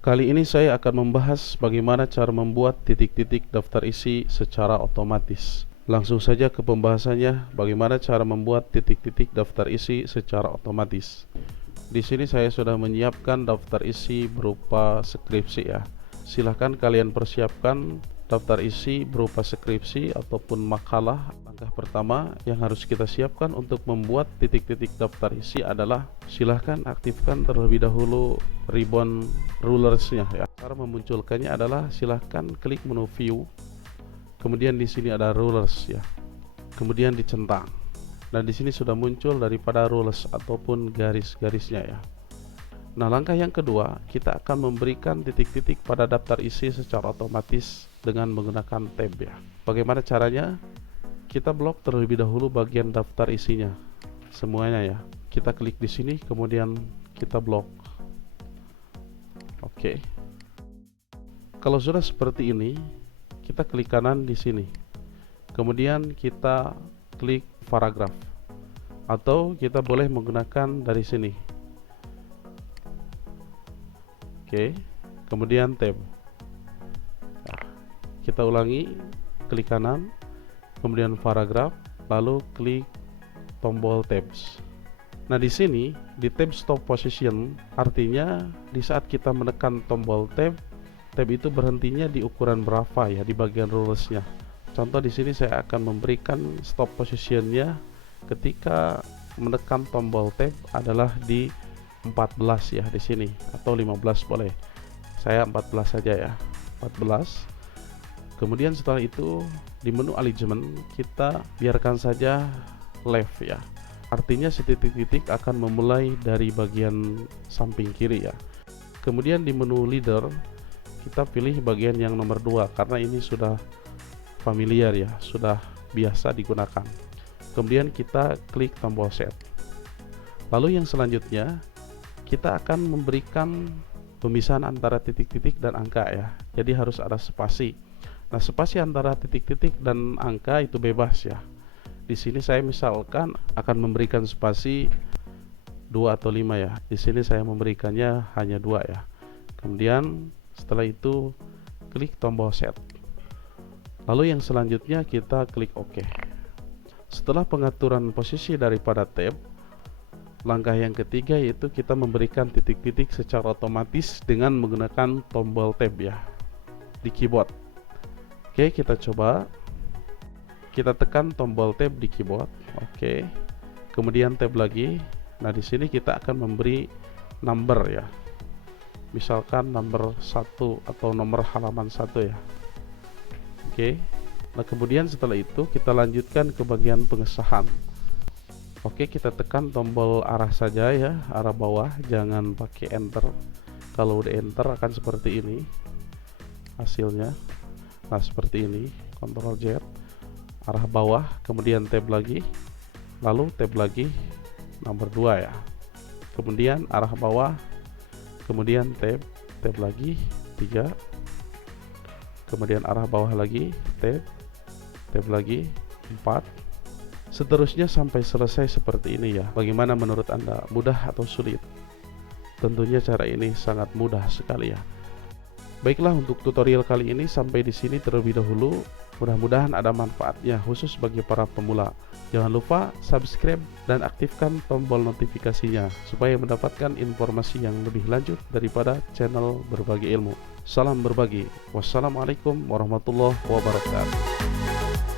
Kali ini saya akan membahas bagaimana cara membuat titik-titik daftar isi secara otomatis. Langsung saja ke pembahasannya, bagaimana cara membuat titik-titik daftar isi secara otomatis. Di sini saya sudah menyiapkan daftar isi berupa skripsi ya. Silahkan kalian persiapkan daftar isi berupa skripsi ataupun makalah. Langkah pertama yang harus kita siapkan untuk membuat titik-titik daftar isi adalah silahkan aktifkan terlebih dahulu ribbon rulersnya ya. Cara memunculkannya adalah silahkan klik menu view, kemudian di sini ada rulers ya, kemudian dicentang. Dan di sini sudah muncul daripada rulers ataupun garis-garisnya ya. Nah, langkah yang kedua, kita akan memberikan titik-titik pada daftar isi secara otomatis dengan menggunakan tab ya. Bagaimana caranya? Kita blok terlebih dahulu bagian daftar isinya semuanya ya. Kita klik di sini, kemudian kita blok. Oke. Kalau sudah seperti ini, kita klik kanan di sini. Kemudian kita klik paragraf, atau kita boleh menggunakan dari sini. Oke, kemudian tab. Nah, kita ulangi, klik kanan, kemudian paragraf, lalu klik tombol tabs. Nah, di sini di tab stop position artinya di saat kita menekan tombol tab, tab itu berhentinya di ukuran berapa ya di bagian rulersnya. Contoh di sini saya akan memberikan stop positionnya ketika menekan tombol tab adalah di 14 ya di sini, atau 15 boleh. Saya 14 saja ya. 14. Kemudian setelah itu di menu alignment kita biarkan saja left ya. Artinya si titik-titik akan memulai dari bagian samping kiri ya. Kemudian di menu leader kita pilih bagian yang nomor 2 karena ini sudah familiar ya, sudah biasa digunakan. Kemudian kita klik tombol set. Lalu yang selanjutnya kita akan memberikan pemisahan antara titik-titik dan angka ya. Jadi harus ada spasi. Nah, spasi antara titik-titik dan angka itu bebas ya. Di sini saya misalkan akan memberikan spasi 2 atau 5 ya. Di sini saya memberikannya hanya 2 ya. Kemudian setelah itu klik tombol set. Lalu yang selanjutnya kita klik OK. Setelah pengaturan posisi daripada tab, langkah yang ketiga yaitu kita memberikan titik-titik secara otomatis dengan menggunakan tombol tab ya di keyboard. Oke, kita coba. Kita tekan tombol tab di keyboard. Oke. Kemudian tab lagi. Nah, di sini kita akan memberi number ya. Misalkan nomor 1 atau nomor halaman 1 ya. Oke. Nah, kemudian setelah itu kita lanjutkan ke bagian pengesahan. Oke, kita tekan tombol arah saja ya, arah bawah, jangan pakai enter. Kalau udah enter akan seperti ini hasilnya. Nah, seperti ini, Ctrl Z, arah bawah, kemudian tab lagi, lalu tab lagi, nomor 2 ya. Kemudian arah bawah, kemudian tab lagi, 3. Kemudian arah bawah lagi, tab lagi, 4. Seterusnya sampai selesai seperti ini ya. Bagaimana menurut Anda? Mudah atau sulit? Tentunya cara ini sangat mudah sekali ya. Baiklah, untuk tutorial kali ini sampai di sini terlebih dahulu. Mudah-mudahan ada manfaatnya khusus bagi para pemula. Jangan lupa subscribe dan aktifkan tombol notifikasinya supaya mendapatkan informasi yang lebih lanjut daripada channel Berbagi Ilmu. Salam berbagi. Wassalamualaikum warahmatullahi wabarakatuh.